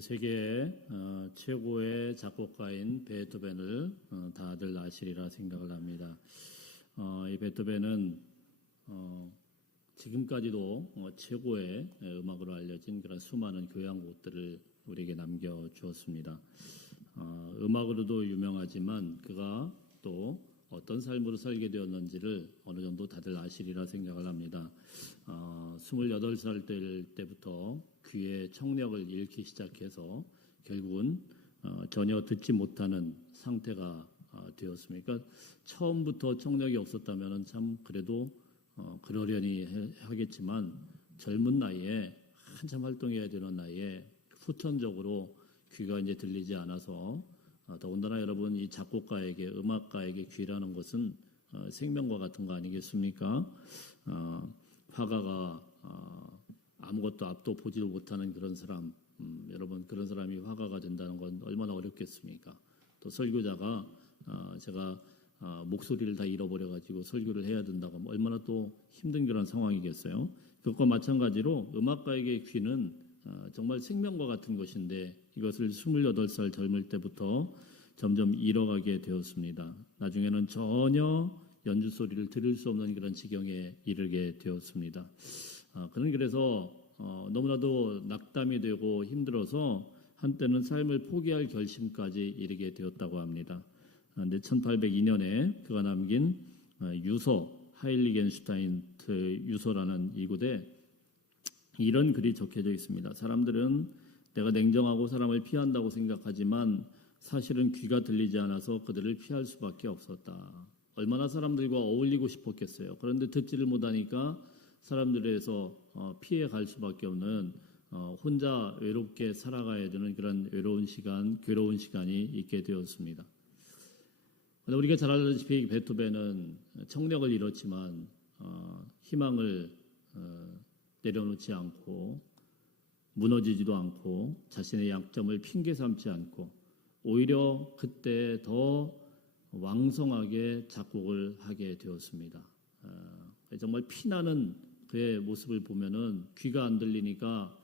전 세계 최고의 작곡가인 베토벤을 다들 아시리라 생각을 합니다. 이 베토벤은 지금까지도 최고의 음악으로 알려진 그런 수많은 교향곡들을 우리에게 남겨주었습니다. 음악으로도 유명하지만 그가 또 어떤 삶으로 살게 되었는지를 어느 정도 다들 아시리라 생각을 합니다. 28살 될 때부터 귀에 청력을 잃기 시작해서 결국은 전혀 듣지 못하는 상태가 되었습니다. 그러니까 처음부터 청력이 없었다면 참 그래도 그러려니 하겠지만 젊은 나이에 한참 활동해야 되는 나이에 후천적으로 귀가 이제 들리지 않아서 더군다나 여러분 이 작곡가에게 음악가에게 귀라는 것은 생명과 같은 거 아니겠습니까? 화가가 아무것도 앞도 보지도 못하는 그런 사람, 여러분 그런 사람이 화가가 된다는 건 얼마나 어렵겠습니까? 또 설교자가 제가 목소리를 다 잃어버려가지고 설교를 해야 된다고 하면 얼마나 또 힘든 그런 상황이겠어요? 그것과 마찬가지로 음악가에게 귀는 정말 생명과 같은 것인데 이것을 28살 젊을 때부터 점점 잃어가게 되었습니다. 나중에는 전혀 연주 소리를 들을 수 없는 그런 지경에 이르게 되었습니다. 그는 그래서 너무나도 낙담이 되고 힘들어서 한때는 삶을 포기할 결심까지 이르게 되었다고 합니다. 그런데 1802년에 그가 남긴 유서, 하일리겐슈타인트 유서라는 이곳에 이런 글이 적혀져 있습니다. 사람들은 내가 냉정하고 사람을 피한다고 생각하지만 사실은 귀가 들리지 않아서 그들을 피할 수밖에 없었다. 얼마나 사람들과 어울리고 싶었겠어요. 그런데 듣지를 못하니까 사람들에서 피해 갈 수밖에 없는 혼자 외롭게 살아가야 되는 그런 외로운 시간, 괴로운 시간이 있게 되었습니다. 우리가 잘 알다시피 베토벤은 청력을 잃었지만 희망을 내려놓지 않고 무너지지도 않고 자신의 약점을 핑계 삼지 않고 오히려 그때 더 왕성하게 작곡을 하게 되었습니다. 정말 피나는 그의 모습을 보면은 귀가 안 들리니까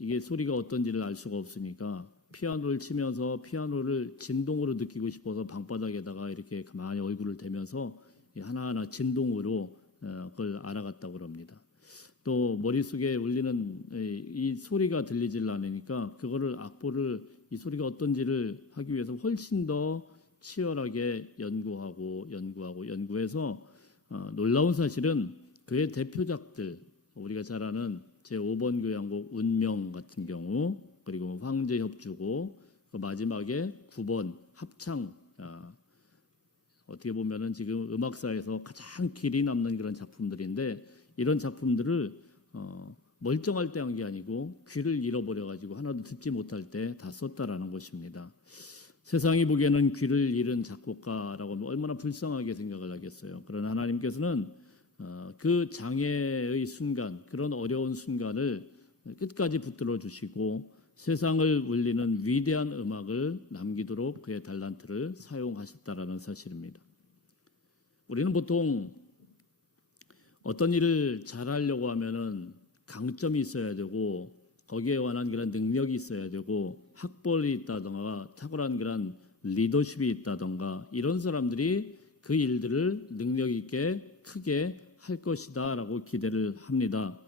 이게 소리가 어떤지를 알 수가 없으니까 피아노를 치면서 피아노를 진동으로 느끼고 싶어서 방바닥에다가 이렇게 가만히 얼굴을 대면서 하나하나 진동으로 그걸 알아갔다고 합니다. 또 머릿속에 울리는 이 소리가 들리질 않으니까 그거를 악보를 이 소리가 어떤지를 하기 위해서 훨씬 더 치열하게 연구해서 놀라운 사실은 그의 대표작들 우리가 잘 아는 제5번 교향곡 운명 같은 경우 그리고 황제협주고 그 마지막에 9번 합창 어떻게 보면은 지금 음악사에서 가장 길이 남는 그런 작품들인데 이런 작품들을 멀쩡할 때 한 게 아니고 귀를 잃어버려가지고 하나도 듣지 못할 때 다 썼다라는 것입니다. 세상이 보기에는 귀를 잃은 작곡가라고 하면 얼마나 불쌍하게 생각을 하겠어요. 그러나 하나님께서는 그 장애의 순간, 그런 어려운 순간을 끝까지 붙들어 주시고 세상을 울리는 위대한 음악을 남기도록 그의 달란트를 사용하셨다라는 사실입니다. 우리는 보통 어떤 일을 잘하려고 하면은 강점이 있어야 되고 거기에 관한 그런 능력이 있어야 되고 학벌이 있다던가 탁월한 그런 리더십이 있다던가 이런 사람들이 그 일들을 능력 있게 크게 할 것이다라고 기대를 합니다.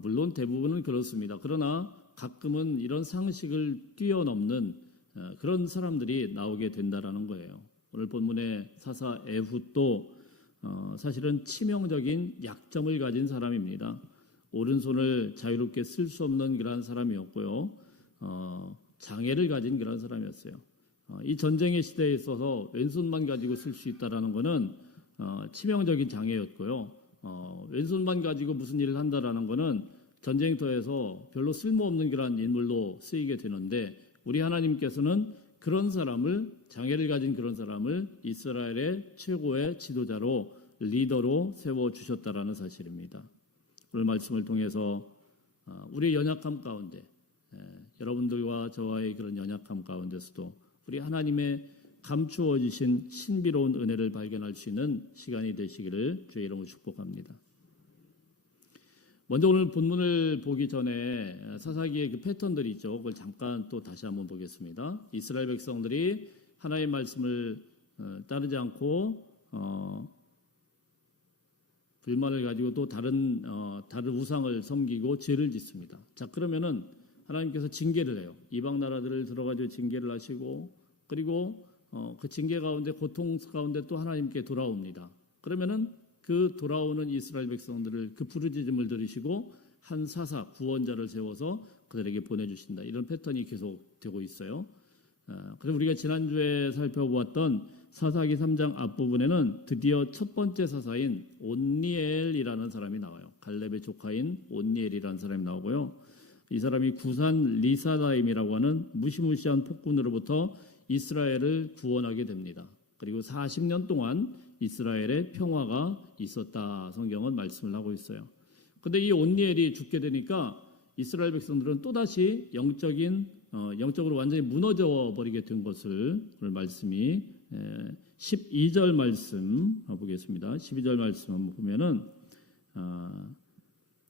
물론 대부분은 그렇습니다. 그러나 가끔은 이런 상식을 뛰어넘는 그런 사람들이 나오게 된다라는 거예요. 오늘 본문의 사사 에훗도 사실은 치명적인 약점을 가진 사람입니다. 오른손을 자유롭게 쓸 수 없는 그런 사람이었고요. 장애를 가진 그런 사람이었어요. 이 전쟁의 시대에 있어서 왼손만 가지고 쓸 수 있다라는 것은 치명적인 장애였고요. 왼손만 가지고 무슨 일을 한다라는 것은 전쟁터에서 별로 쓸모없는 그런 인물로 쓰이게 되는데 우리 하나님께서는 그런 사람을 장애를 가진 그런 사람을 이스라엘의 최고의 지도자로 리더로 세워주셨다라는 사실입니다. 오늘 말씀을 통해서 우리의 연약함 가운데 여러분들과 저와의 그런 연약함 가운데서도 우리 하나님의 감추어 주신 신비로운 은혜를 발견할 수 있는 시간이 되시기를 주의 이름으로 축복합니다. 먼저 오늘 본문을 보기 전에 사사기의 그 패턴들이 있죠. 그걸 잠깐 또 다시 한번 보겠습니다. 이스라엘 백성들이 하나님의 말씀을 따르지 않고 불만을 가지고 또 다른 우상을 섬기고 죄를 짓습니다. 자, 그러면은 하나님께서 징계를 해요. 이방 나라들을 들어가지고 징계를 하시고, 그리고 그 징계 가운데, 고통 가운데 또 하나님께 돌아옵니다. 그러면은 그 돌아오는 이스라엘 백성들을 그 부르짖음을 들으시고 한 사사 구원자를 세워서 그들에게 보내주신다. 이런 패턴이 계속되고 있어요. 그래서 우리가 지난주에 살펴보았던 사사기 3장 앞부분에는 드디어 첫 번째 사사인 온니엘이라는 사람이 나와요. 갈렙의 조카인 온니엘이라는 사람이 나오고요. 이 사람이 구산 리사다임이라고 하는 무시무시한 폭군으로부터 이스라엘을 구원하게 됩니다. 그리고 40년 동안 이스라엘의 평화가 있었다. 성경은 말씀을 하고 있어요. 그런데 이 온니엘이 죽게 되니까 이스라엘 백성들은 또다시 영적으로 완전히 무너져 버리게 된 것을 오늘 말씀이 12절 말씀 보겠습니다. 12절 말씀 한번 보면은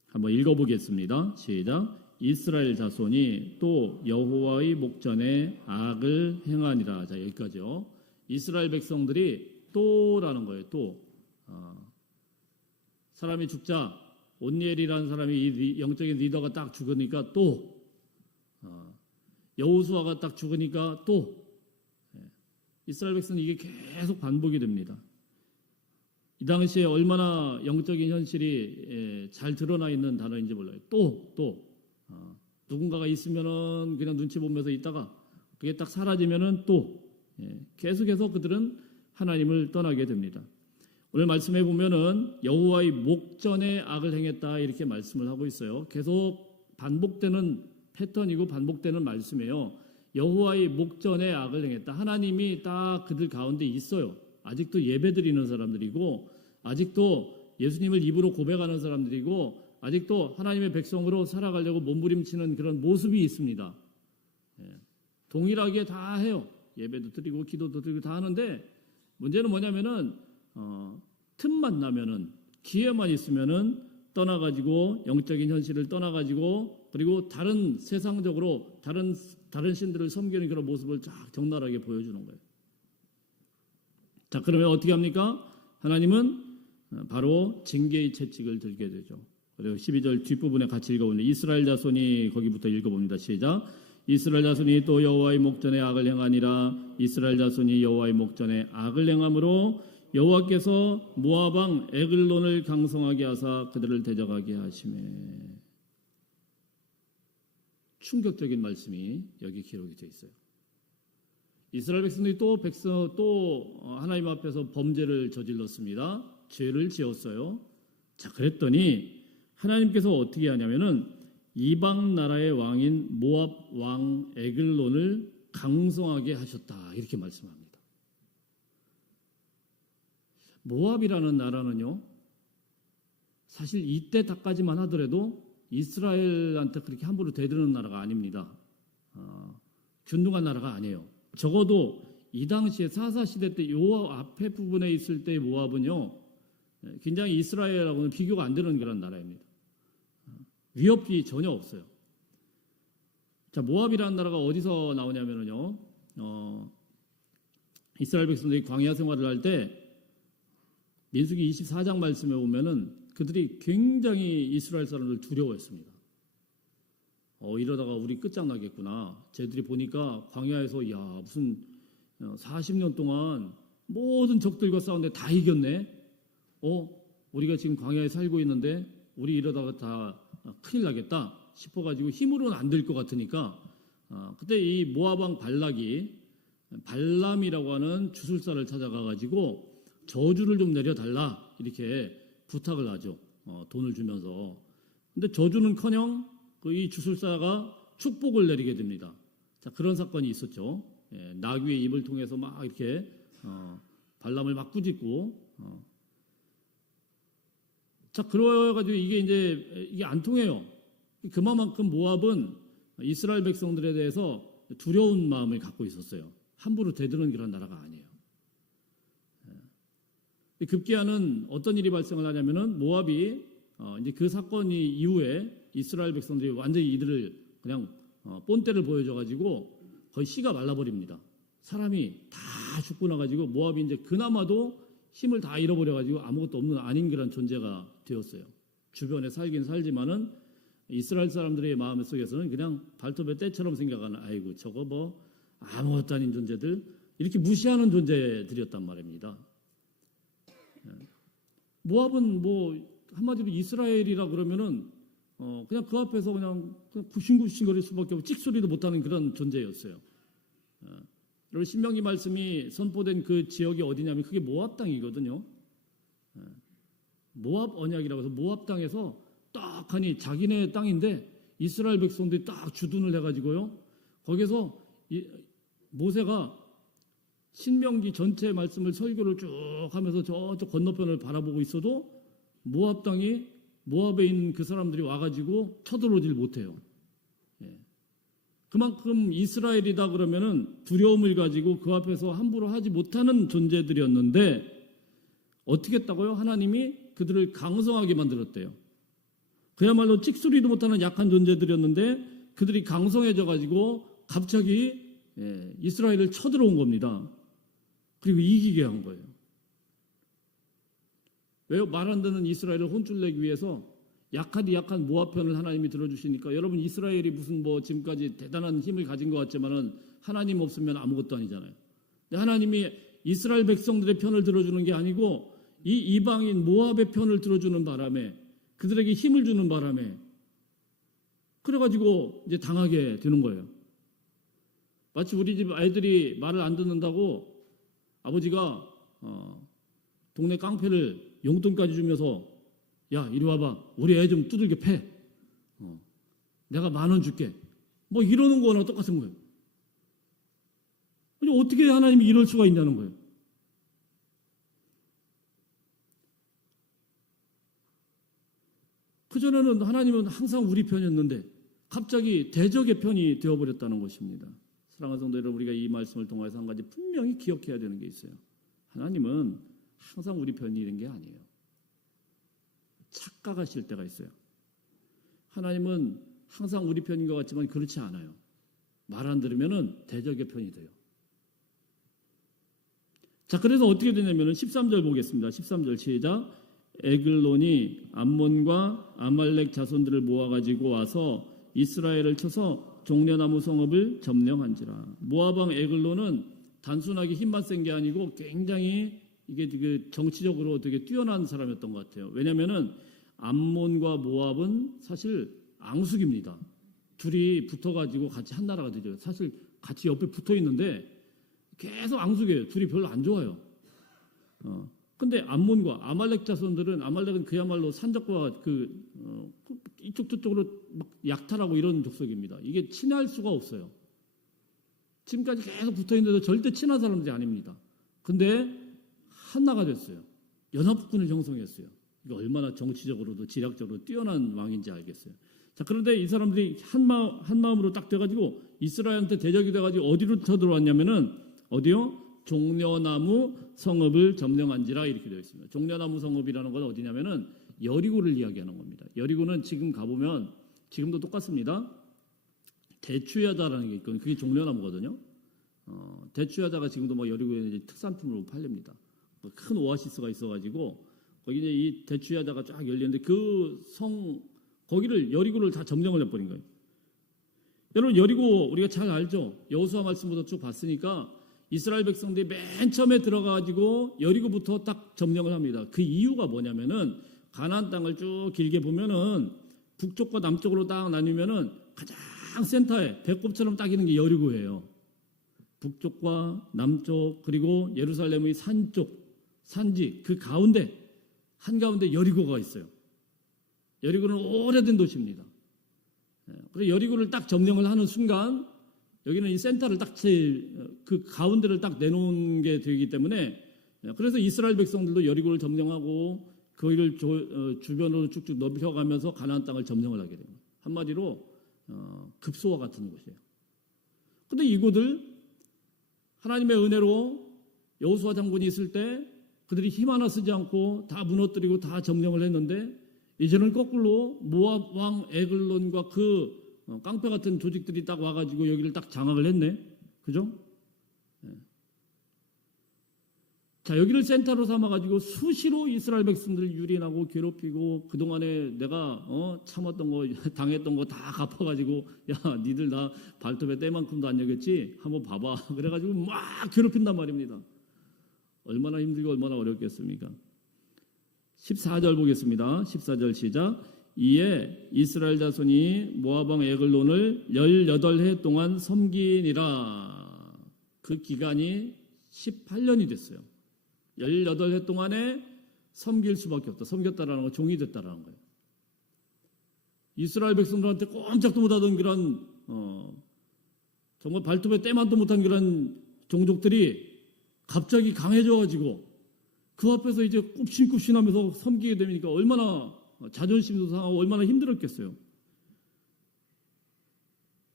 한번 읽어보겠습니다. 시작. 이스라엘 자손이 또 여호와의 목전에 악을 행하니라. 자, 여기까지요. 이스라엘 백성들이 또라는 거예요. 또 사람이 죽자 온니엘이라는 사람이 이 영적인 리더가 딱 죽으니까 또 여호수아가 딱 죽으니까 또 이스라엘 백성은 이게 계속 반복이 됩니다. 이 당시에 얼마나 영적인 현실이 잘 드러나 있는 단어인지 몰라요. 또 누군가가 있으면은 그냥 눈치 보면서 있다가 그게 딱 사라지면은 또 계속해서 그들은 하나님을 떠나게 됩니다. 오늘 말씀해 보면은 여호와의 목전에 악을 행했다 이렇게 말씀을 하고 있어요. 계속 반복되는 패턴이고 반복되는 말씀이에요. 여호와의 목전에 악을 행했다. 하나님이 딱 그들 가운데 있어요. 아직도 예배드리는 사람들이고, 아직도 예수님을 입으로 고백하는 사람들이고, 아직도 하나님의 백성으로 살아가려고 몸부림치는 그런 모습이 있습니다. 동일하게 다 해요. 예배도 드리고 기도도 드리고 다 하는데, 문제는 뭐냐면은 틈만 나면은, 기회만 있으면은 떠나가지고 영적인 현실을 떠나가지고, 그리고 다른 세상적으로 다른 신들을 섬기는 그런 모습을 쫙 적나라하게 보여주는 거예요. 자, 그러면 어떻게 합니까? 하나님은 바로 징계의 채찍을 들게 되죠. 그리고 12절 뒷부분에 같이 읽어보면 이스라엘 자손이, 거기부터 읽어봅니다. 시작. 이스라엘 자손이 또 여호와의 목전에 악을 행하니라. 이스라엘 자손이 여호와의 목전에 악을 행함으로 여호와께서 모압 왕 에글론을 강성하게 하사 그들을 대적하게 하시매. 충격적인 말씀이 여기 기록이 되어 있어요. 이스라엘 백성들이 또 하나님 앞에서 범죄를 저질렀습니다. 죄를 지었어요. 자, 그랬더니 하나님께서 어떻게 하냐면은 이방 나라의 왕인 모압 왕 에글론을 강성하게 하셨다 이렇게 말씀합니다. 모압이라는 나라는요, 사실 이때 다까지만 하더라도 이스라엘한테 그렇게 함부로 대드는 나라가 아닙니다. 균등한 나라가 아니에요. 적어도 이 당시에 사사시대 때 요 앞에 부분에 있을 때의 모압은요, 굉장히 이스라엘하고는 비교가 안 되는 그런 나라입니다. 위협이 전혀 없어요. 자, 모압이라는 나라가 어디서 나오냐면요, 이스라엘 백성들이 광야 생활을 할 때 민수기 24장 말씀에 보면은 그들이 굉장히 이스라엘 사람들 두려워했습니다. 이러다가 우리 끝장나겠구나. 쟤들이 보니까 광야에서 야 무슨 40년 동안 모든 적들과 싸웠는데 다 이겼네. 우리가 지금 광야에 살고 있는데 우리 이러다가 다 큰일 나겠다 싶어가지고 힘으로는 안 될 것 같으니까 그때 이 모압 왕 발람이라고 하는 주술사를 찾아가가지고 저주를 좀 내려달라 이렇게 부탁을 하죠. 돈을 주면서. 근데 저주는커녕 이 주술사가 축복을 내리게 됩니다. 자, 그런 사건이 있었죠. 나귀의 입을 통해서 막 이렇게 발람을 막 꾸짖고. 자, 그래가지고 이게 안 통해요. 그만큼 모압은 이스라엘 백성들에 대해서 두려운 마음을 갖고 있었어요. 함부로 대드는 그런 나라가 아니에요. 급기야는 어떤 일이 발생을 하냐면은 모압이 이제 그 사건이 이후에 이스라엘 백성들이 완전히 이들을 그냥 본때를 보여줘가지고 거의 씨가 말라버립니다. 사람이 다 죽고 나가지고 모압이 이제 그나마도 힘을 다 잃어버려가지고 아무것도 없는 아닌 그런 존재가 되었어요. 주변에 살긴 살지만은 이스라엘 사람들의 마음 속에서는 그냥 발톱의 때처럼 생각하는 아이고 저거 뭐 아무것도 아닌 존재들 이렇게 무시하는 존재들이었단 말입니다. 모압은 뭐 한마디로 이스라엘이라 그러면은 그냥 그 앞에서 그냥 굽신굽신거릴 수밖에 없고 찍소리도 못하는 그런 존재였어요. 그리고 신명기 말씀이 선포된 그 지역이 어디냐면 그게 모압 땅이거든요. 모압 언약이라고 해서 모압 땅에서 딱하니 자기네 땅인데 이스라엘 백성들이 딱 주둔을 해가지고요. 거기서 모세가 신명기 전체 말씀을 설교를 쭉 하면서 저쪽 건너편을 바라보고 있어도 모압 땅이 모압에 있는 그 사람들이 와가지고 쳐들어오질 못해요. 그만큼 이스라엘이다 그러면은 두려움을 가지고 그 앞에서 함부로 하지 못하는 존재들이었는데 어떻게 했다고요? 하나님이 그들을 강성하게 만들었대요. 그야말로 찍소리도 못하는 약한 존재들이었는데 그들이 강성해져 가지고 갑자기 이스라엘을 쳐들어온 겁니다. 그리고 이기게 한 거예요. 왜요? 말 안 듣는 이스라엘을 혼쭐 내기 위해서 약하디 약한 모압 편을 하나님이 들어주시니까 여러분 이스라엘이 무슨 뭐 지금까지 대단한 힘을 가진 것 같지만은 하나님 없으면 아무것도 아니잖아요. 근데 하나님이 이스라엘 백성들의 편을 들어주는 게 아니고 이 이방인 모압의 편을 들어주는 바람에 그들에게 힘을 주는 바람에 그래가지고 이제 당하게 되는 거예요. 마치 우리 집 아이들이 말을 안 듣는다고 아버지가 동네 깡패를 용돈까지 주면서 야 이리 와봐 우리 애 좀 두들겨 패 내가 10,000원 줄게 뭐 이러는 거나 똑같은 거예요. 어떻게 하나님이 이럴 수가 있냐는 거예요. 그전에는 하나님은 항상 우리 편이었는데 갑자기 대적의 편이 되어버렸다는 것입니다. 사랑하는 성도 여러분, 우리가 이 말씀을 통해서 한 가지 분명히 기억해야 되는 게 있어요. 하나님은 항상 우리 편이 게 아니에요. 착각하실 때가 있어요. 하나님은 항상 우리 편인 것 같지만 그렇지 않아요. 말 안 들으면은 대적의 편이 돼요. 자, 그래서 어떻게 되냐면은 13절 보겠습니다. 13절 시작. 에글론이 암몬과 아말렉 자손들을 모아가지고 와서 이스라엘을 쳐서 종려나무 성읍을 점령한지라. 모압왕 에글론은 단순하게 힘만 센 게 아니고 굉장히 이게 그 정치적으로 되게 뛰어난 사람이었던 것 같아요. 왜냐하면은 암몬과 모압은 사실 앙숙입니다. 둘이 붙어가지고 같이 한 나라가 되죠. 사실 같이 옆에 붙어 있는데 계속 앙숙이에요. 둘이 별로 안 좋아요. 근데 암몬과 아말렉 자손들은 아말렉은 그야말로 산적과 이쪽 저쪽으로 막 약탈하고 이런 족속입니다. 이게 친할 수가 없어요. 지금까지 계속 붙어 있는데도 절대 친한 사람들이 아닙니다. 근데 하나가 됐어요. 연합군을 형성했어요. 이거 얼마나 정치적으로도 지략적으로 뛰어난 왕인지 알겠어요. 자, 그런데 이 사람들이 한 마음으로 딱 돼가지고 이스라엘한테 대적이 돼가지고 어디로 쳐들어왔냐면은 어디요? 종려나무 성읍을 점령한지라 이렇게 되어 있습니다. 종려나무 성읍이라는 건 어디냐면은 여리고를 이야기하는 겁니다. 여리고는 지금 가보면 지금도 똑같습니다. 대추야자라는 게 있거든요. 그게 종려나무거든요. 대추야자가 지금도 뭐 여리고에 특산품으로 팔립니다. 큰 오아시스가 있어가지고 거기 이제 이 대추야자가 쫙 열리는데 그 거기를 여리고를 다 점령을 해버린 거예요. 여러분 여리고 우리가 잘 알죠. 여호수아 말씀부터 쭉 봤으니까 이스라엘 백성들이 맨 처음에 들어가가지고 여리고부터 딱 점령을 합니다. 그 이유가 뭐냐면은 가나안 땅을 쭉 길게 보면은 북쪽과 남쪽으로 딱 나뉘면은 가장 센터에 배꼽처럼 딱 있는 게 여리고예요. 북쪽과 남쪽 그리고 예루살렘의 산지 그 가운데 한가운데 여리고가 있어요. 여리고는 오래된 도시입니다. 그래서 여리고를 딱 점령을 하는 순간 여기는 이 센터를 딱 그 가운데를 딱 내놓은 게 되기 때문에 그래서 이스라엘 백성들도 여리고를 점령하고 거기를 주변으로 쭉쭉 넓혀가면서 가나안 땅을 점령을 하게 됩니다. 한마디로 급소와 같은 곳이에요. 그런데 이곳을 하나님의 은혜로 여호수아 장군이 있을 때 그들이 힘 하나 쓰지 않고 다 무너뜨리고 다 점령을 했는데 이제는 거꾸로 모압 왕 에글론과 그 깡패 같은 조직들이 딱 와가지고 여기를 딱 장악을 했네. 그죠? 자, 여기를 센터로 삼아가지고 수시로 이스라엘 백성들을 유린하고 괴롭히고 그동안에 내가 참았던 거 당했던 거 다 갚아가지고 야 니들 나 발톱에 때만큼도 안 여겼지? 한번 봐봐. 그래가지고 막 괴롭힌단 말입니다. 얼마나 힘들고 얼마나 어렵겠습니까? 14절 보겠습니다. 14절 시작. 이에 이스라엘 자손이 모압 왕 에글론을 18해 동안 섬기니라. 그 기간이 18년이 됐어요. 18해 동안에 섬길 수밖에 없다. 섬겼다라는 거, 종이 됐다라는 거예요. 이스라엘 백성들한테 꼼짝도 못하던 그런 정말 발톱에 때만도 못한 그런 종족들이 갑자기 강해져가지고 그 앞에서 이제 굽신굽신하면서 섬기게 되니까 얼마나 자존심도 상하고 얼마나 힘들었겠어요.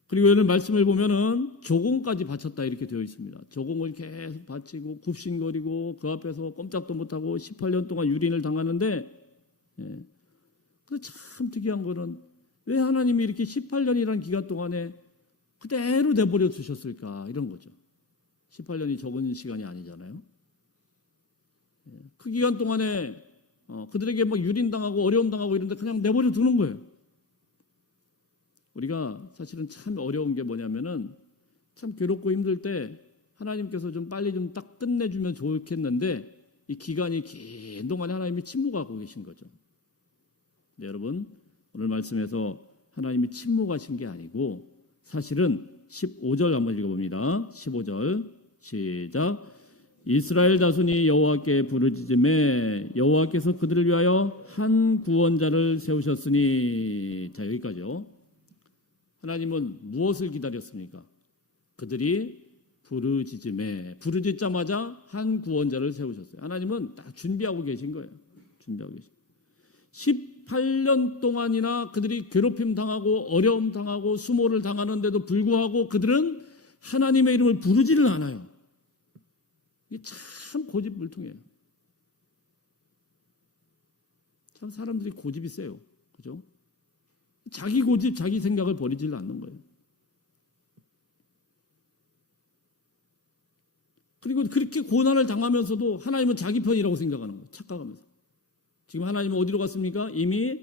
그리고 오늘 말씀을 보면은 조공까지 바쳤다 이렇게 되어 있습니다. 조공을 계속 바치고 굽신거리고 그 앞에서 꼼짝도 못하고 18년 동안 유린을 당하는데, 근데 참 특이한 거는 왜 하나님이 이렇게 18년이라는 기간 동안에 그대로 내버려 두셨을까 이런 거죠. 18년이 적은 시간이 아니잖아요. 그 기간 동안에 그들에게 막 유린당하고 어려움 당하고 이런데 그냥 내버려 두는 거예요. 우리가 사실은 참 어려운 게 뭐냐면은 참 괴롭고 힘들 때 하나님께서 좀 빨리 좀 딱 끝내주면 좋겠는데 이 기간이 긴 동안에 하나님이 침묵하고 계신 거죠. 네, 여러분 오늘 말씀에서 하나님이 침묵하신 게 아니고 사실은 15절 한번 읽어봅니다. 15절 시작. 이스라엘 자손이 여호와께 부르짖음에 여호와께서 그들을 위하여 한 구원자를 세우셨으니. 자, 여기까지요. 하나님은 무엇을 기다렸습니까? 그들이 부르짖자마자 한 구원자를 세우셨어요. 하나님은 딱 준비하고 계신 거예요. 준비하고 계신. 18년 동안이나 그들이 괴롭힘 당하고 어려움 당하고 수모를 당하는데도 불구하고 그들은 하나님의 이름을 부르지를 않아요. 이게 참 고집불통이에요. 참 사람들이 고집이 세요. 그죠? 자기 고집, 자기 생각을 버리질 않는 거예요. 그리고 그렇게 고난을 당하면서도 하나님은 자기 편이라고 생각하는 거예요. 착각하면서. 지금 하나님은 어디로 갔습니까? 이미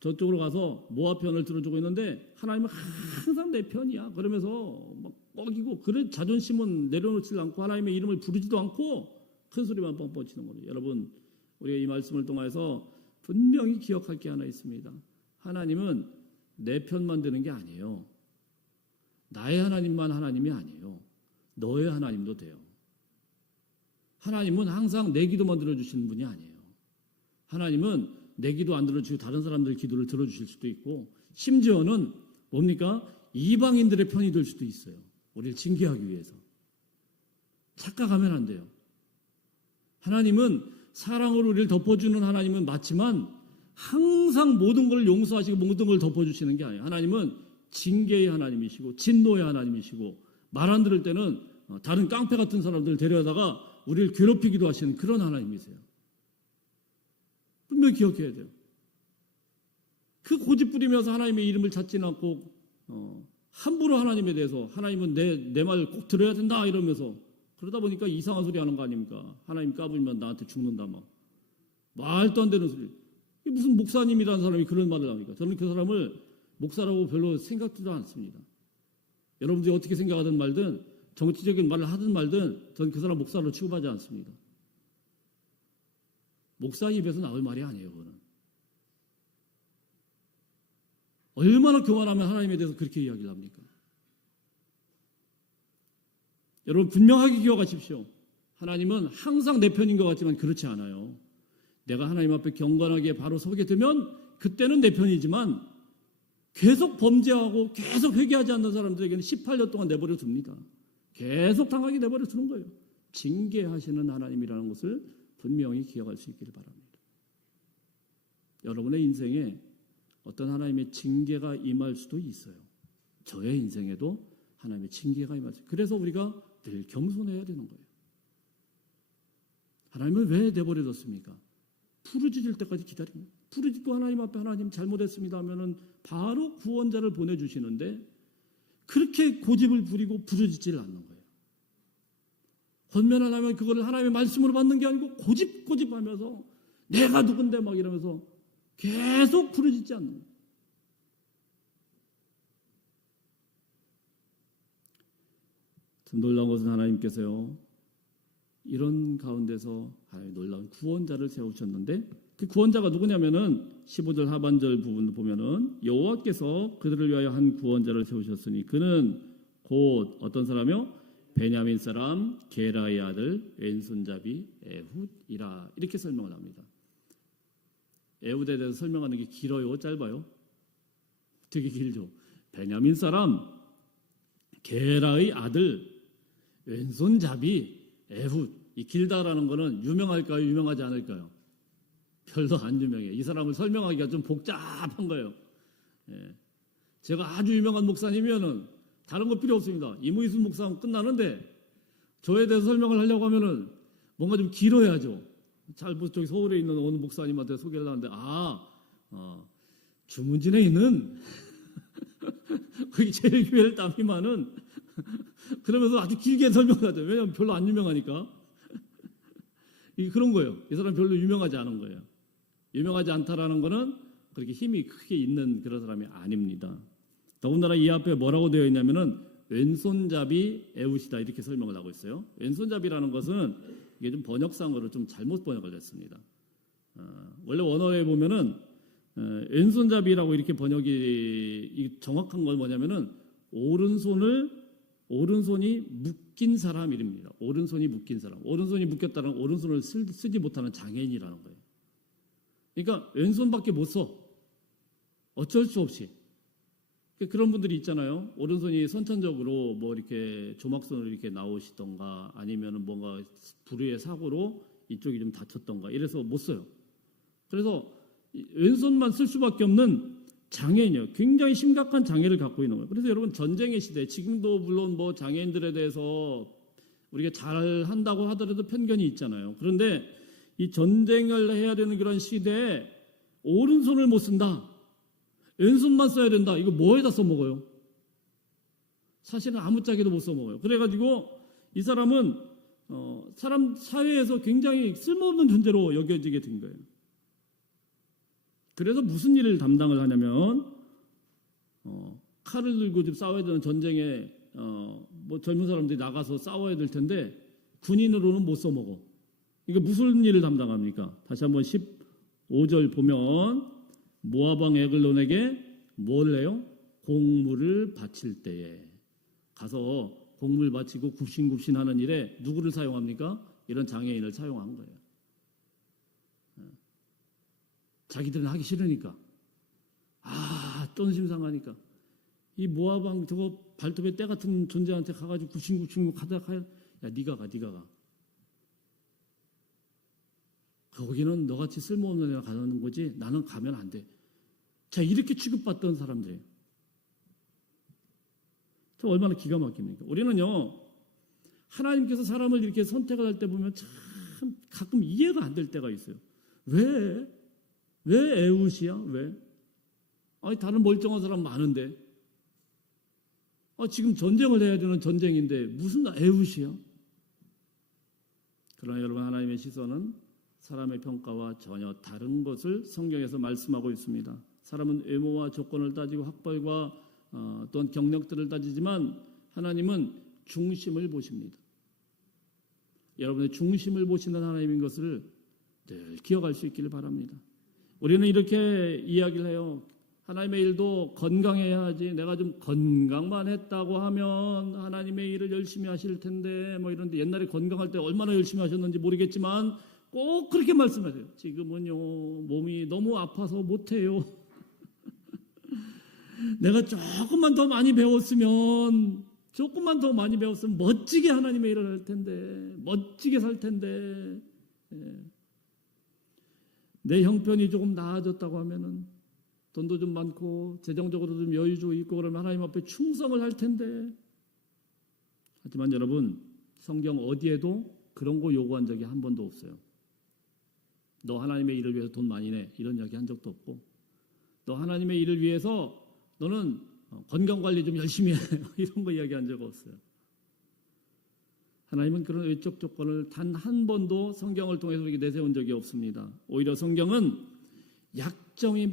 저쪽으로 가서 모압 편을 들어주고 있는데 하나님은 항상 내 편이야. 그러면서 막 뻐기고 그래 자존심은 내려놓지 않고 하나님의 이름을 부르지도 않고 큰 소리만 뻥뻥 치는 거예요. 여러분 우리가 이 말씀을 통해서 분명히 기억할 게 하나 있습니다. 하나님은 내 편만 되는 게 아니에요. 나의 하나님만 하나님이 아니에요. 너의 하나님도 돼요. 하나님은 항상 내 기도만 들어주시는 분이 아니에요. 하나님은 내 기도 안 들어주시고 다른 사람들 기도를 들어주실 수도 있고 심지어는 뭡니까? 이방인들의 편이 될 수도 있어요. 우리를 징계하기 위해서. 착각하면 안 돼요. 하나님은 사랑으로 우리를 덮어주는 하나님은 맞지만 항상 모든 걸 용서하시고 모든 걸 덮어주시는 게 아니에요. 하나님은 징계의 하나님이시고 진노의 하나님이시고 말 안 들을 때는 다른 깡패 같은 사람들을 데려다가 우리를 괴롭히기도 하시는 그런 하나님이세요. 분명히 기억해야 돼요. 그 고집 부리면서 하나님의 이름을 찾지는 않고 함부로 하나님에 대해서 하나님은 내 말 꼭 들어야 된다 이러면서 그러다 보니까 이상한 소리 하는 거 아닙니까? 하나님 까불면 나한테 죽는다 막 말도 안 되는 소리. 무슨 목사님이라는 사람이 그런 말을 합니까? 저는 그 사람을 목사라고 별로 생각지도 않습니다. 여러분들이 어떻게 생각하든 말든 정치적인 말을 하든 말든 저는 그 사람 목사로 취급하지 않습니다. 목사 입에서 나올 말이 아니에요. 그거는. 얼마나 교만하면 하나님에 대해서 그렇게 이야기를 합니까? 여러분 분명하게 기억하십시오. 하나님은 항상 내 편인 것 같지만 그렇지 않아요. 내가 하나님 앞에 경건하게 바로 서게 되면 그때는 내 편이지만 계속 범죄하고 계속 회개하지 않는 사람들에게는 18년 동안 내버려 둡니다. 계속 당하게 내버려 두는 거예요. 징계하시는 하나님이라는 것을 분명히 기억할 수 있기를 바랍니다. 여러분의 인생에 어떤 하나님의 징계가 임할 수도 있어요. 저의 인생에도 하나님의 징계가 임할 수 있어요. 그래서 우리가 늘 겸손해야 되는 거예요. 하나님은 왜 내버려 뒀습니까? 부르짖을 때까지 기다립니다. 부르짖고 하나님 앞에 하나님 잘못했습니다 하면은 바로 구원자를 보내주시는데 그렇게 고집을 부리고 부르짖지를 않는 거예요. 권면을 하면 그거를 하나님의 말씀으로 받는 게 아니고 고집하면서 내가 누군데 막 이러면서 계속 부르짖지 않는 거예요. 참 놀라운 것은 하나님께서요, 이런 가운데서 하나님 놀라운 구원자를 세우셨는데 그 구원자가 누구냐면은 15절 하반절 부분 보면은 여호와께서 그들을 위하여 한 구원자를 세우셨으니 그는 곧 어떤 사람이요? 베냐민 사람 게라의 아들 왼손잡이 에훗이라 이렇게 설명을 합니다. 에훗에 대해서 설명하는 게 길어요? 짧아요? 되게 길죠. 베냐민 사람 게라의 아들 왼손잡이 에훗. 이 길다라는 거는 유명할까요? 유명하지 않을까요? 별로 안 유명해. 이 사람을 설명하기가 좀 복잡한 거예요. 예. 제가 아주 유명한 목사님이면은 다른 거 필요 없습니다. 이무희순 목사님 끝나는데 저에 대해서 설명을 하려고 하면은 뭔가 좀 길어야죠. 저기 서울에 있는 어느 목사님한테 소개를 하는데 주문진에 있는 거기 제일 교회를 담임하는 그러면서 아주 길게 설명을 하죠. 왜냐하면 별로 안 유명하니까. 그런 거예요. 이 사람 별로 유명하지 않은 거예요. 유명하지 않다라는 거는 그렇게 힘이 크게 있는 그런 사람이 아닙니다. 더군다나 이 앞에 뭐라고 되어 있냐면은 왼손잡이 에훗이다 이렇게 설명을 하고 있어요. 왼손잡이라는 것은 이게 좀 번역상으로 좀 잘못 번역을 했습니다. 원래 원어에 보면은 왼손잡이라고 이렇게 번역이 정확한 건 뭐냐면은 오른손이 묶인 사람 이름입니다. 오른손이 묶인 사람. 오른손이 묶였다는 오른손을 쓰지 못하는 장애인이라는 거예요. 그러니까 왼손밖에 못 써. 어쩔 수 없이. 그런 분들이 있잖아요. 오른손이 선천적으로 뭐 이렇게 조막선으로 이렇게 나오시던가 아니면은 뭔가 불의의 사고로 이쪽이 좀 다쳤던가 이래서 못 써요. 그래서 왼손만 쓸 수밖에 없는 장애인이요. 굉장히 심각한 장애를 갖고 있는 거예요. 그래서 여러분 전쟁의 시대, 지금도 물론 뭐 장애인들에 대해서 우리가 잘 한다고 하더라도 편견이 있잖아요. 그런데 이 전쟁을 해야 되는 그런 시대에 오른손을 못 쓴다. 왼손만 써야 된다. 이거 뭐에다 써먹어요? 사실은 아무짝에도 못 써먹어요. 그래가지고 이 사람은 사람 사회에서 굉장히 쓸모없는 존재로 여겨지게 된 거예요. 그래서 무슨 일을 담당을 하냐면 칼을 들고 좀 싸워야 되는 전쟁에 뭐 젊은 사람들이 나가서 싸워야 될 텐데 군인으로는 못 써먹어. 이게 무슨 일을 담당합니까? 다시 한번 15절 보면 모압 왕 에글론에게 뭘 해요? 공물을 바칠 때에 가서 공물 바치고 굽신굽신하는 일에 누구를 사용합니까? 이런 장애인을 사용한 거예요. 자기들은 하기 싫으니까 떤심 상하니까 이 모압 왕 저거 발톱에 때 같은 존재한테 가가지고 굽신굽신 가다가 야 네가 가 거기는 너같이 쓸모없는 애가 가는 거지 나는 가면 안 돼. 자 이렇게 취급받던 사람들이에요. 저 얼마나 기가 막힙니까? 우리는요 하나님께서 사람을 이렇게 선택을 할 때 보면 참 가끔 이해가 안 될 때가 있어요. 왜 에훗이야? 왜? 아니 다른 멀쩡한 사람 많은데 지금 전쟁을 해야 되는 전쟁인데 무슨 에훗이야? 그러나 여러분 하나님의 시선은 사람의 평가와 전혀 다른 것을 성경에서 말씀하고 있습니다. 사람은 외모와 조건을 따지고 학벌과 또한 경력들을 따지지만 하나님은 중심을 보십니다. 여러분의 중심을 보시는 하나님인 것을 늘 기억할 수 있기를 바랍니다. 우리는 이렇게 이야기를 해요. 하나님의 일도 건강해야 하지. 내가 좀 건강만 했다고 하면 하나님의 일을 열심히 하실 텐데 뭐 이런데 옛날에 건강할 때 얼마나 열심히 하셨는지 모르겠지만 꼭 그렇게 말씀하세요. 지금은요 몸이 너무 아파서 못해요. 내가 조금만 더 많이 배웠으면 멋지게 하나님의 일을 할 텐데 멋지게 살 텐데 내 형편이 조금 나아졌다고 하면은 돈도 좀 많고 재정적으로 좀 여유도 있고 그러면 하나님 앞에 충성을 할 텐데 하지만 여러분 성경 어디에도 그런 거 요구한 적이 한 번도 없어요. 너 하나님의 일을 위해서 돈 많이 내, 이런 이야기 한 적도 없고, 너 하나님의 일을 위해서 너는 건강관리 좀 열심히 해, 이런 거 이야기한 적 없어요. 하나님은 그런 외적 조건을 단 한 번도 성경을 통해서 우리에게 내세운 적이 없습니다. 오히려 성경은 약점이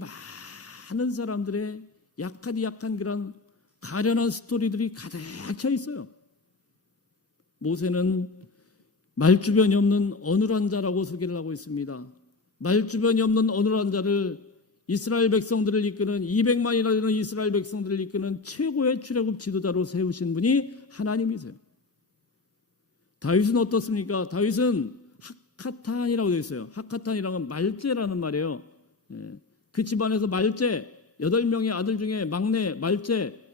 많은 사람들의 약한 그런 가련한 스토리들이 가득 차 있어요. 모세는 말주변이 없는 어눌한 자라고 소개를 하고 있습니다. 말주변이 없는 어눌한 자를, 이스라엘 백성들을 이끄는 200만이나 되는 이스라엘 백성들을 이끄는 최고의 출애굽 지도자로 세우신 분이 하나님이세요. 다윗은 어떻습니까? 다윗은 하카탄이라고 되어 있어요. 하카탄이라는 건 말제라는 말이에요. 그 집안에서 말제, 8명의 아들 중에 막내 말제.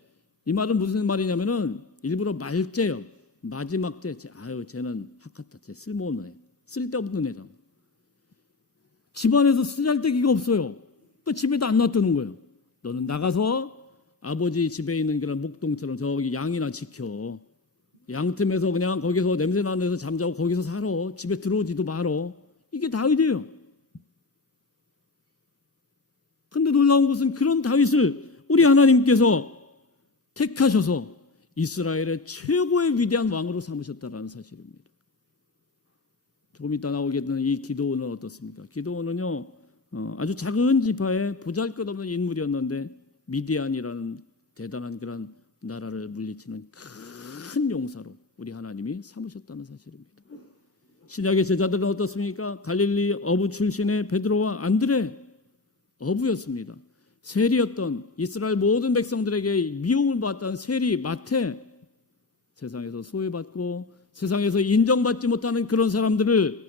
이 말은 무슨 말이냐면은 일부러 말제요. 마지막 제. 쟤는 하카타, 쟤 쓸모없는 애, 쓸데없는 애다. 집안에서 쓰잘데기가 없어요. 그 집에도 안 놔두는 거예요. 너는 나가서 아버지 집에 있는 그런 목동처럼 저기 양이나 지켜. 양틈에서 그냥 거기서 냄새 나는 데서 잠자고 거기서 살아. 집에 들어오지도 말어. 이게 다윗이에요. 근데 놀라운 것은 그런 다윗을 우리 하나님께서 택하셔서 이스라엘의 최고의 위대한 왕으로 삼으셨다는 사실입니다. 조금 이따 나오게 되는 이 기드온은 어떻습니까? 기드온은요, 아주 작은 지파의 보잘것없는 인물이었는데 미디안이라는 대단한 그런 나라를 물리치는 큰 용사로 우리 하나님이 삼으셨다는 사실입니다. 신약의 제자들은 어떻습니까? 갈릴리 어부 출신의 베드로와 안드레, 어부였습니다. 세리였던, 이스라엘 모든 백성들에게 미움을 받았던 세리 마태, 세상에서 소외받고 세상에서 인정받지 못하는 그런 사람들을,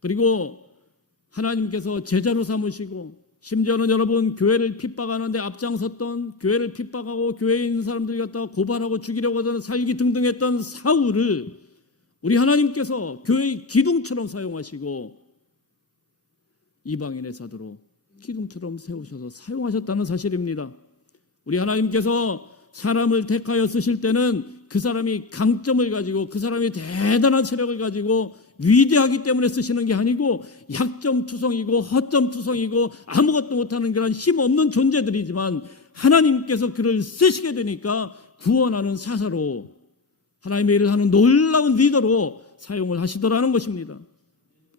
그리고 하나님께서 제자로 삼으시고, 심지어는 여러분 교회를 핍박하는데 앞장섰던, 교회를 핍박하고 교회에 있는 사람들이 갖다가 고발하고 죽이려고 하던 살기 등등했던 사울을 우리 하나님께서 교회의 기둥처럼 사용하시고 이방인의 사도로 기둥처럼 세우셔서 사용하셨다는 사실입니다. 우리 하나님께서 사람을 택하여 쓰실 때는 그 사람이 강점을 가지고, 그 사람이 대단한 세력을 가지고 위대하기 때문에 쓰시는 게 아니고, 약점투성이고 허점투성이고 아무것도 못하는 그런 힘없는 존재들이지만 하나님께서 그를 쓰시게 되니까 구원하는 사사로, 하나님의 일을 하는 놀라운 리더로 사용을 하시더라는 것입니다.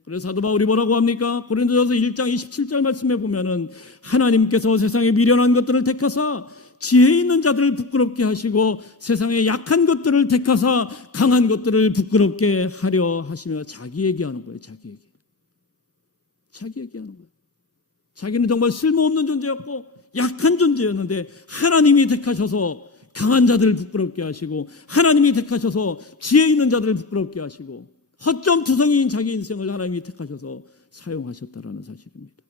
그래서 사도 바울이 뭐라고 합니까? 고린도전서 1장 27절 말씀에 보면은 하나님께서 세상에 미련한 것들을 택하사 지혜 있는 자들을 부끄럽게 하시고 세상에 약한 것들을 택하사 강한 것들을 부끄럽게 하려 하시며, 자기 얘기하는 거예요. 자기 얘기하는 거예요. 자기는 정말 쓸모없는 존재였고 약한 존재였는데 하나님이 택하셔서 강한 자들을 부끄럽게 하시고, 하나님이 택하셔서 지혜 있는 자들을 부끄럽게 하시고, 허점투성이인 자기 인생을 하나님이 택하셔서 사용하셨다라는 사실입니다.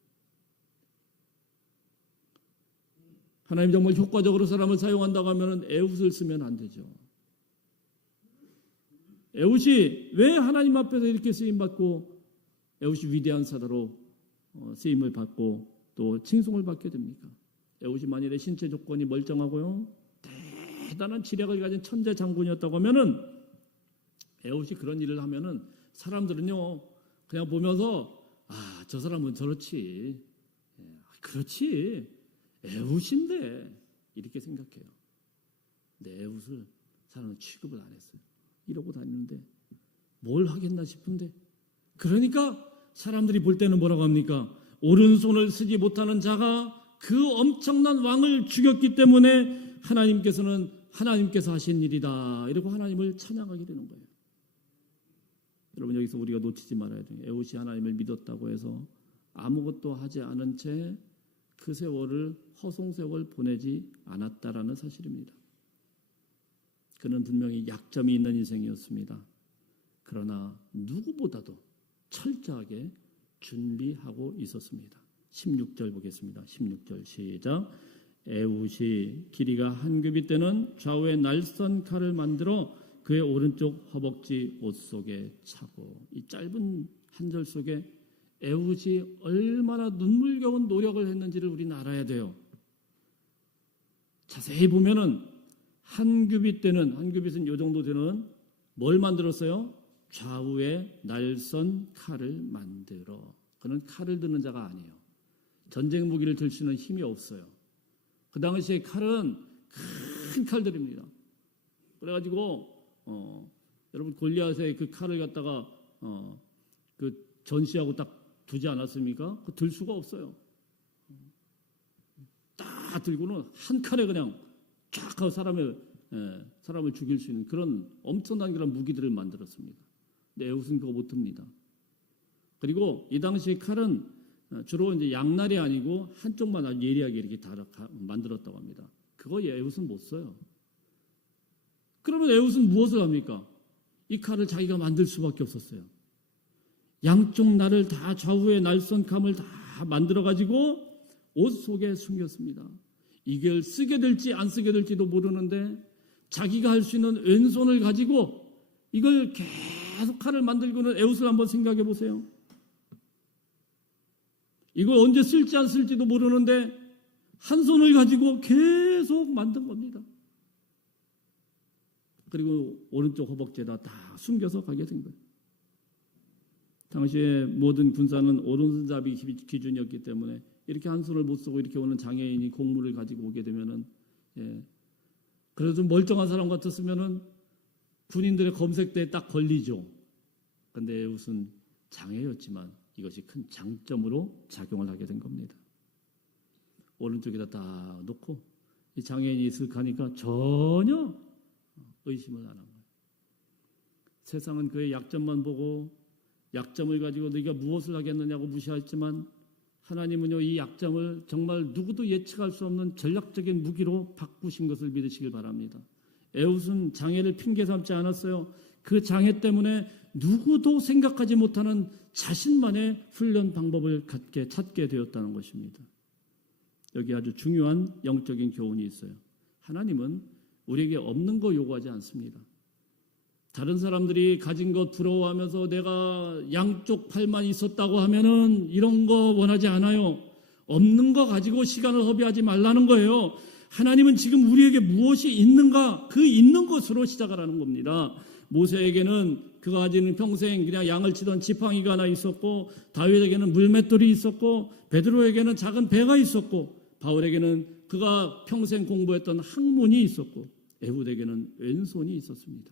하나님 정말 효과적으로 사람을 사용한다고 하면 에훗을 쓰면 안 되죠. 에훗이 왜 하나님 앞에서 이렇게 쓰임받고 에훗이 위대한 사도로 쓰임을 받고 또 칭송을 받게 됩니까? 에훗이 만일에 신체 조건이 멀쩡하고요, 대단한 지략을 가진 천재 장군이었다고 하면은, 에훗이 그런 일을 하면은 사람들은요 그냥 보면서 저 사람은 저렇지, 그렇지, 에훗인데 이렇게 생각해요. 근데 에훗을 사람은 취급을 안 했어요. 이러고 다니는데 뭘 하겠나 싶은데, 그러니까 사람들이 볼 때는 뭐라고 합니까? 오른손을 쓰지 못하는 자가 그 엄청난 왕을 죽였기 때문에 하나님께서 하신 일이다, 이러고 하나님을 찬양하게 되는 거예요. 여러분, 여기서 우리가 놓치지 말아야 돼요. 에훗이 하나님을 믿었다고 해서 아무것도 하지 않은 채 그 세월을, 허송세월 보내지 않았다라는 사실입니다. 그는 분명히 약점이 있는 인생이었습니다. 그러나 누구보다도 철저하게 준비하고 있었습니다. 16절 보겠습니다. 16절 시작. 에훗이 길이가 한 규빗 되는 좌우에 날선 칼을 만들어 그의 오른쪽 허벅지 옷 속에 차고, 이 짧은 한 절 속에 에훗이 얼마나 눈물겨운 노력을 했는지를 우리는 알아야 돼요. 자세히 보면은 한 규빗 되는, 한 규빗은 이 정도 되는 뭘 만들었어요? 좌우에 날선 칼을 만들어. 그는 칼을 드는 자가 아니에요. 전쟁 무기를 들 수는 힘이 없어요. 그 당시에 칼은 큰 칼들입니다. 그래가지고 여러분 골리앗의 그 칼을 갖다가 그 전시하고 딱 두지 않았습니까? 그 들 수가 없어요. 딱 들고는 한 칼에 그냥 쫙 하고 사람을 죽일 수 있는 그런 엄청난 그런 무기들을 만들었습니다. 근데 에훗은 그거 못 듭니다. 그리고 이 당시 칼은 주로 이제 양날이 아니고 한쪽만 아주 예리하게 이렇게 다 만들었다고 합니다. 그거 에훗은 못 써요. 그러면 에훗은 무엇을 합니까? 이 칼을 자기가 만들 수밖에 없었어요. 양쪽 날을 다 좌우의 날선 감을 다 만들어 가지고 옷 속에 숨겼습니다. 이걸 쓰게 될지 안 쓰게 될지도 모르는데 자기가 할 수 있는 왼손을 가지고 이걸 계속 칼을 만들고는 에훗을 한번 생각해 보세요. 이걸 언제 쓸지 안 쓸지도 모르는데 한 손을 가지고 계속 만든 겁니다. 그리고 오른쪽 허벅지에다 다 숨겨서 가게 된 거예요. 당시에 모든 군사는 오른손잡이 기준이었기 때문에 이렇게 한 손을 못 쓰고 이렇게 오는 장애인이 공무를 가지고 오게 되면은 그래도 좀 멀쩡한 사람 같았으면은 군인들의 검색대에 딱 걸리죠. 근데 에훗은 장애였지만 이것이 큰 장점으로 작용을 하게 된 겁니다. 오른쪽에다 딱 놓고 이 장애인이 있을 하니까 전혀 의심을 안 한 거예요. 세상은 그의 약점만 보고 약점을 가지고 네가 무엇을 하겠느냐고 무시했지만 하나님은요 이 약점을 정말 누구도 예측할 수 없는 전략적인 무기로 바꾸신 것을 믿으시길 바랍니다. 에훗은 장애를 핑계 삼지 않았어요. 그 장애 때문에 누구도 생각하지 못하는 자신만의 훈련 방법을 찾게 되었다는 것입니다. 여기 아주 중요한 영적인 교훈이 있어요. 하나님은 우리에게 없는 거 요구하지 않습니다. 다른 사람들이 가진 것 부러워하면서 내가 양쪽 팔만 있었다고 하면은 이런 거 원하지 않아요. 없는 거 가지고 시간을 허비하지 말라는 거예요. 하나님은 지금 우리에게 무엇이 있는가 그 있는 것으로 시작하라는 겁니다. 모세에게는 그가 가지는 평생 그냥 양을 치던 지팡이가 하나 있었고 다윗에게는 물맷돌이 있었고 베드로에게는 작은 배가 있었고 바울에게는 그가 평생 공부했던 학문이 있었고 에훗에게는 왼손이 있었습니다.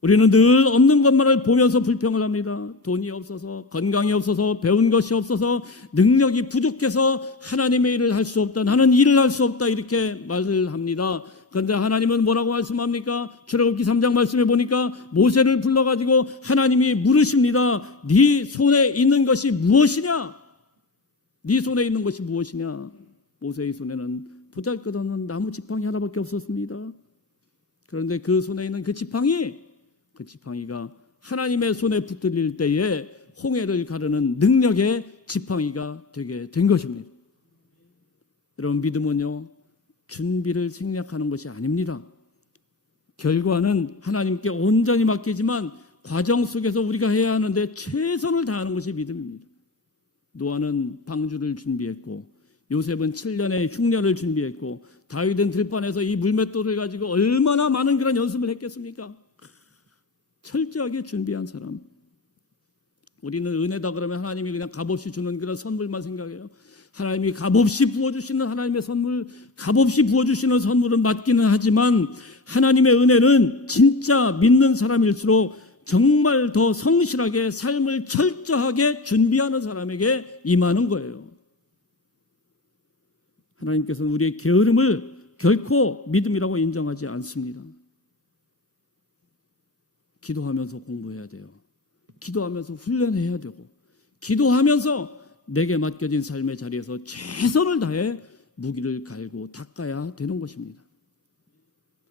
우리는 늘 없는 것만을 보면서 불평을 합니다. 돈이 없어서, 건강이 없어서, 배운 것이 없어서, 능력이 부족해서 하나님의 일을 할 수 없다. 나는 일을 할 수 없다. 이렇게 말을 합니다. 그런데 하나님은 뭐라고 말씀합니까? 출애굽기 3장 말씀해 보니까 모세를 불러가지고 하나님이 물으십니다. 네 손에 있는 것이 무엇이냐? 네 손에 있는 것이 무엇이냐? 모세의 손에는 보잘것없는 나무 지팡이 하나밖에 없었습니다. 그런데 그 손에 있는 그 지팡이가 하나님의 손에 붙들릴 때에 홍해를 가르는 능력의 지팡이가 되게 된 것입니다. 여러분 믿음은요 준비를 생략하는 것이 아닙니다. 결과는 하나님께 온전히 맡기지만 과정 속에서 우리가 해야 하는데 최선을 다하는 것이 믿음입니다. 노아는 방주를 준비했고 요셉은 7년의 흉년을 준비했고 다윗은 들판에서 이 물맷돌을 가지고 얼마나 많은 그런 연습을 했겠습니까? 철저하게 준비한 사람. 우리는 은혜다 그러면 하나님이 그냥 값없이 주는 그런 선물만 생각해요. 하나님이 값없이 부어주시는 하나님의 선물, 값없이 부어주시는 선물은 맞기는 하지만 하나님의 은혜는 진짜 믿는 사람일수록 정말 더 성실하게 삶을 철저하게 준비하는 사람에게 임하는 거예요. 하나님께서는 우리의 게으름을 결코 믿음이라고 인정하지 않습니다. 기도하면서 공부해야 돼요. 기도하면서 훈련해야 되고 기도하면서 내게 맡겨진 삶의 자리에서 최선을 다해 무기를 갈고 닦아야 되는 것입니다.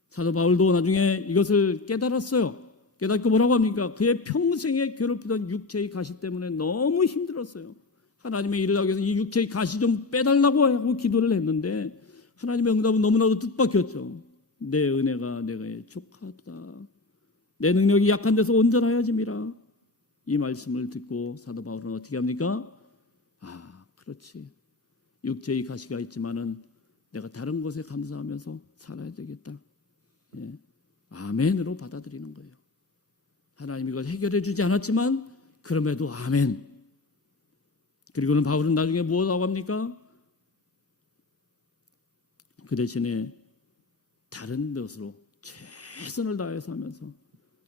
사도 바울도 나중에 이것을 깨달았어요. 깨닫고 뭐라고 합니까? 그의 평생에 괴롭히던 육체의 가시 때문에 너무 힘들었어요. 하나님의 일을 하기 위해서 이 육체의 가시 좀 빼달라고 하고 기도를 했는데 하나님의 응답은 너무나도 뜻밖이었죠. 내 은혜가 내게 족하다. 내 능력이 약한 데서 온전하여짐이라. 이 말씀을 듣고 사도 바울은 어떻게 합니까? 그렇지. 육체의 가시가 있지만은 내가 다른 것에 감사하면서 살아야 되겠다. 아멘으로 받아들이는 거예요. 하나님이 이걸 해결해 주지 않았지만 그럼에도 아멘. 그리고는 바울은 나중에 무엇하고 합니까? 그 대신에 다른 것으로 최선을 다해서 하면서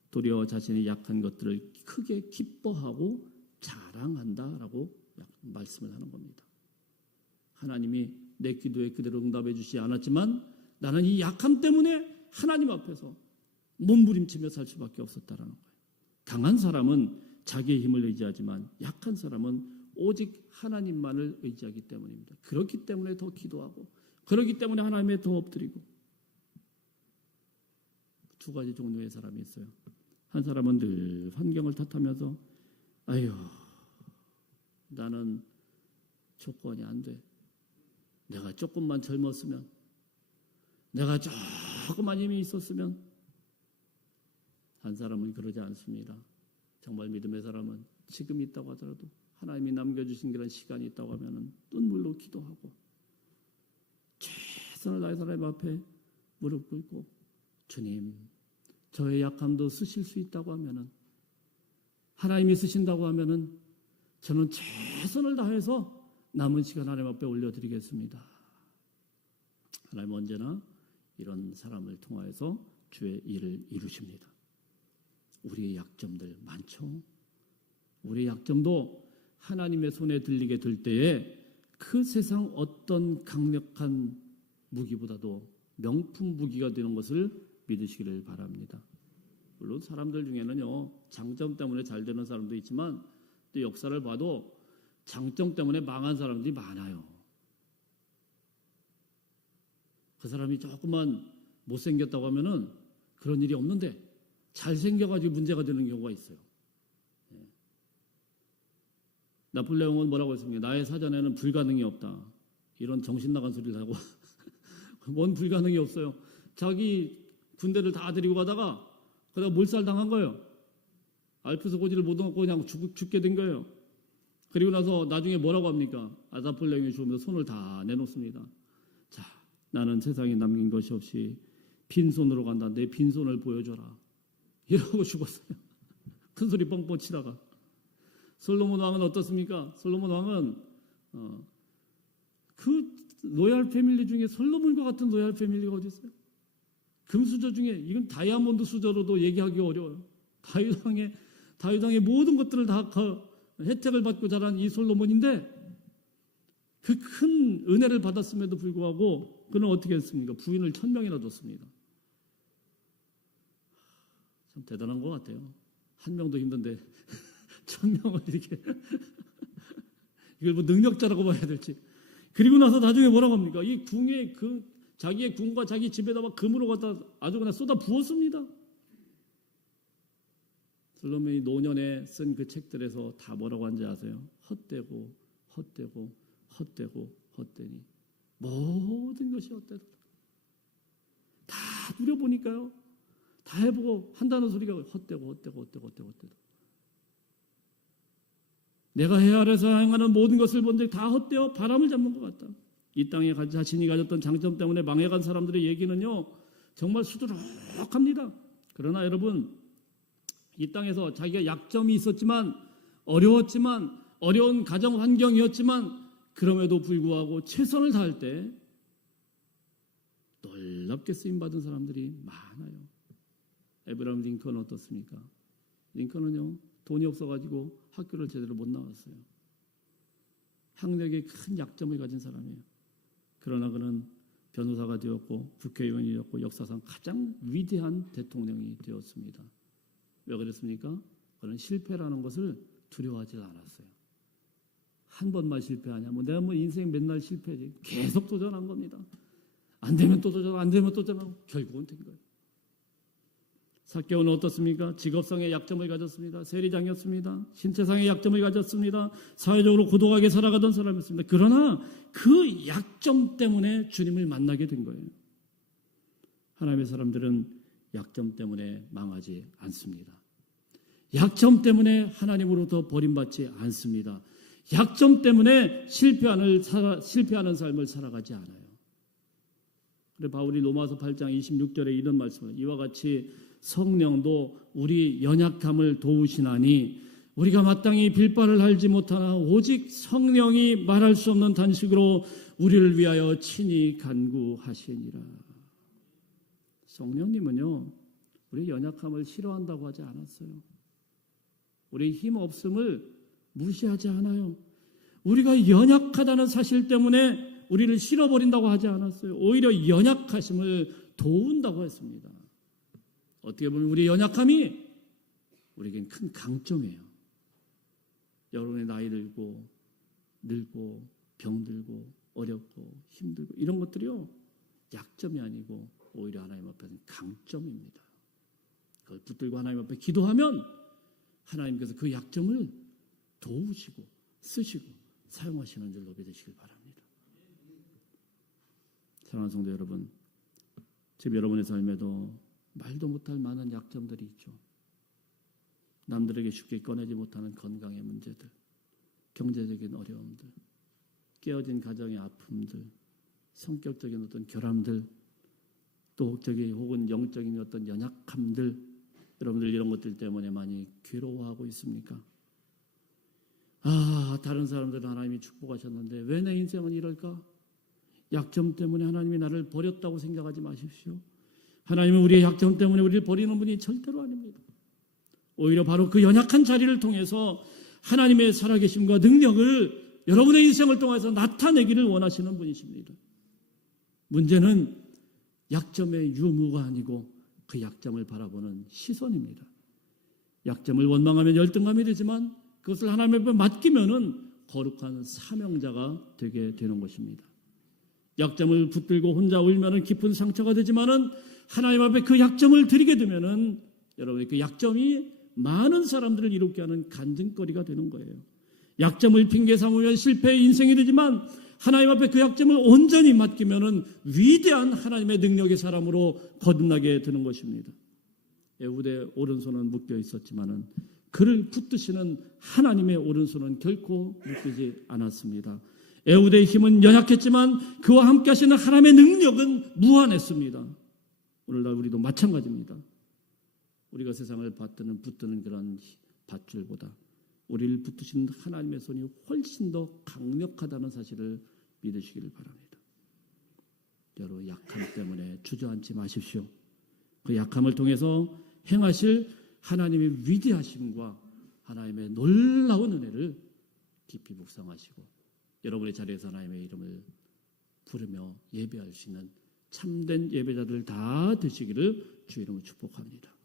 도리어 자신의 약한 것들을 크게 기뻐하고 자랑한다라고 말씀을 하는 겁니다. 하나님이 내 기도에 그대로 응답해 주시지 않았지만 나는 이 약함 때문에 하나님 앞에서 몸부림치며 살 수밖에 없었다라는 거예요. 강한 사람은 자기의 힘을 의지하지만 약한 사람은 오직 하나님만을 의지하기 때문입니다. 그렇기 때문에 더 기도하고 그렇기 때문에 하나님에 더 엎드리고. 두 가지 종류의 사람이 있어요. 한 사람은 늘 환경을 탓하면서 아유 나는 조건이 안 돼. 내가 조금만 젊었으면, 내가 조금만 힘이 있었으면. 한 사람은 그러지 않습니다. 정말 믿음의 사람은 지금 있다고 하더라도 하나님이 남겨주신 그런 시간이 있다고 하면 눈물로 기도하고 최선을 다해서 하나님 앞에 무릎 꿇고 주님 저의 약함도 쓰실 수 있다고 하면은, 하나님이 쓰신다고 하면은 저는 최선을 다해서 남은 시간 하나님 앞에 올려드리겠습니다. 하나님 언제나 이런 사람을 통하여서 주의 일을 이루십니다. 우리의 약점들 많죠. 우리의 약점도 하나님의 손에 들리게 될 때에 그 세상 어떤 강력한 무기보다도 명품 무기가 되는 것을 믿으시기를 바랍니다. 물론 사람들 중에는요 장점 때문에 잘 되는 사람도 있지만 또 역사를 봐도 장점 때문에 망한 사람들이 많아요. 그 사람이 조금만 못생겼다고 하면은 그런 일이 없는데 잘생겨가지고 문제가 되는 경우가 있어요. 나폴레옹은 뭐라고 했습니까? 나의 사전에는 불가능이 없다. 이런 정신 나간 소리를 하고 뭔 불가능이 없어요. 자기 군대를 다 데리고 가다가 그러다 몰살당한 거예요. 알프스 고지를 못 얻고 그냥 죽게 된 거예요. 그리고 나서 나중에 뭐라고 합니까? 나폴레옹이 죽으면서 손을 다 내놓습니다. 자, 나는 세상에 남긴 것이 없이 빈손으로 간다. 내 빈손을 보여줘라. 이러고 죽었어요. 큰 소리 뻥뻥 치다가. 솔로몬 왕은 어떻습니까? 솔로몬 왕은 그 로얄 패밀리 중에 솔로몬과 같은 로얄 패밀리가 어디 있어요? 금수저 중에 이건 다이아몬드 수저로도 얘기하기 어려워요. 다윗왕의 모든 것들을 다 혜택을 받고 자란 이 솔로몬인데 그 큰 은혜를 받았음에도 불구하고 그는 어떻게 했습니까? 부인을 1000명이나 뒀습니다. 참 대단한 것 같아요. 한 명도 힘든데 1000명을 이렇게 이걸 뭐 능력자라고 봐야 될지. 그리고 나서 나중에 뭐라고 합니까? 이 궁에 자기의 궁과 자기 집에다 막 금으로 갖다 아주 그냥 쏟아 부었습니다. 솔로몬이 노년에 쓴 그 책들에서 다 뭐라고 하는지 아세요? 헛되고 헛되고 헛되고 헛되니 모든 것이 헛되다. 다 누려보니까요. 다 해보고 한다는 소리가 헛되고 헛되고 헛되고 헛되고 헛되고. 내가 해야 해서 행하는 모든 것을 본들 다 헛되어 바람을 잡는 것 같다. 이 땅에 자신이 가졌던 장점 때문에 망해간 사람들의 얘기는요 정말 수두룩합니다. 그러나 여러분 이 땅에서 자기가 약점이 있었지만 어려웠지만 어려운 가정 환경이었지만 그럼에도 불구하고 최선을 다할 때 놀랍게 쓰임받은 사람들이 많아요. 에브라임 링컨은 어떻습니까? 링컨은요 돈이 없어가지고 학교를 제대로 못 나왔어요. 학력에 큰 약점을 가진 사람이에요. 그러나 그는 변호사가 되었고 국회의원이 되었고 역사상 가장 위대한 대통령이 되었습니다. 왜 그랬습니까? 그는 실패라는 것을 두려워하지 않았어요. 한 번만 실패하냐? 내가 인생 맨날 실패지. 계속 도전한 겁니다. 안 되면 또 도전, 안 되면 또 도전하고 결국은 된 거예요. 삭개오는 어떻습니까? 직업상의 약점을 가졌습니다. 세리장이었습니다. 신체상의 약점을 가졌습니다. 사회적으로 고독하게 살아가던 사람이었습니다. 그러나 그 약점 때문에 주님을 만나게 된 거예요. 하나님의 사람들은 약점 때문에 망하지 않습니다. 약점 때문에 하나님으로부터 버림받지 않습니다. 약점 때문에 실패하는 삶을 살아가지 않아요. 그래 바울이 로마서 8장 26절에 이런 말씀을 이와 같이 성령도 우리 연약함을 도우시나니 우리가 마땅히 빌바를 알지 못하나 오직 성령이 말할 수 없는 단식으로 우리를 위하여 친히 간구하시니라. 성령님은요, 우리 연약함을 싫어한다고 하지 않았어요. 우리 힘 없음을 무시하지 않아요. 우리가 연약하다는 사실 때문에 우리를 싫어버린다고 하지 않았어요. 오히려 연약하심을 도운다고 했습니다. 어떻게 보면 우리 연약함이 우리에겐 큰 강점이에요. 여러분의 나이 들고 늙고 병들고 어렵고 힘들고 이런 것들이요, 약점이 아니고 오히려 하나님 앞에는 강점입니다. 그걸 붙들고 하나님 앞에 기도하면 하나님께서 그 약점을 도우시고 쓰시고 사용하시는 줄로 믿으시길 바랍니다. 사랑하는 성도 여러분, 지금 여러분의 삶에도 말도 못할 많은 약점들이 있죠. 남들에게 쉽게 꺼내지 못하는 건강의 문제들, 경제적인 어려움들, 깨어진 가정의 아픔들, 성격적인 어떤 결함들, 또 혹은 영적인 어떤 연약함들, 여러분들 이런 것들 때문에 많이 괴로워하고 있습니까? 다른 사람들은 하나님이 축복하셨는데 왜 내 인생은 이럴까? 약점 때문에 하나님이 나를 버렸다고 생각하지 마십시오. 하나님은 우리의 약점 때문에 우리를 버리는 분이 절대로 아닙니다. 오히려 바로 그 연약한 자리를 통해서 하나님의 살아계심과 능력을 여러분의 인생을 통해서 나타내기를 원하시는 분이십니다. 문제는 약점의 유무가 아니고 그 약점을 바라보는 시선입니다. 약점을 원망하면 열등감이 되지만 그것을 하나님 앞에 맡기면은 거룩한 사명자가 되게 되는 것입니다. 약점을 붙들고 혼자 울면은 깊은 상처가 되지만은 하나님 앞에 그 약점을 드리게 되면은 여러분의 그 약점이 많은 사람들을 이롭게 하는 간증거리가 되는 거예요. 약점을 핑계 삼으면 실패의 인생이 되지만 하나님 앞에 그 약점을 온전히 맡기면은 위대한 하나님의 능력의 사람으로 거듭나게 되는 것입니다. 에훗의 오른손은 묶여 있었지만은 그를 붙드시는 하나님의 오른손은 결코 묶이지 않았습니다. 에훗의 힘은 연약했지만 그와 함께 하시는 하나님의 능력은 무한했습니다. 오늘날 우리도 마찬가지입니다. 우리가 세상을 붙드는 그런 밧줄보다 우리를 붙드시는 하나님의 손이 훨씬 더 강력하다는 사실을 믿으시기를 바랍니다. 여러분, 약함 때문에 주저앉지 마십시오. 그 약함을 통해서 행하실 하나님의 위대하심과 하나님의 놀라운 은혜를 깊이 묵상하시고 여러분의 자리에서 하나님의 이름을 부르며 예배할 수 있는 참된 예배자들 다 되시기를 주 이름으로 축복합니다.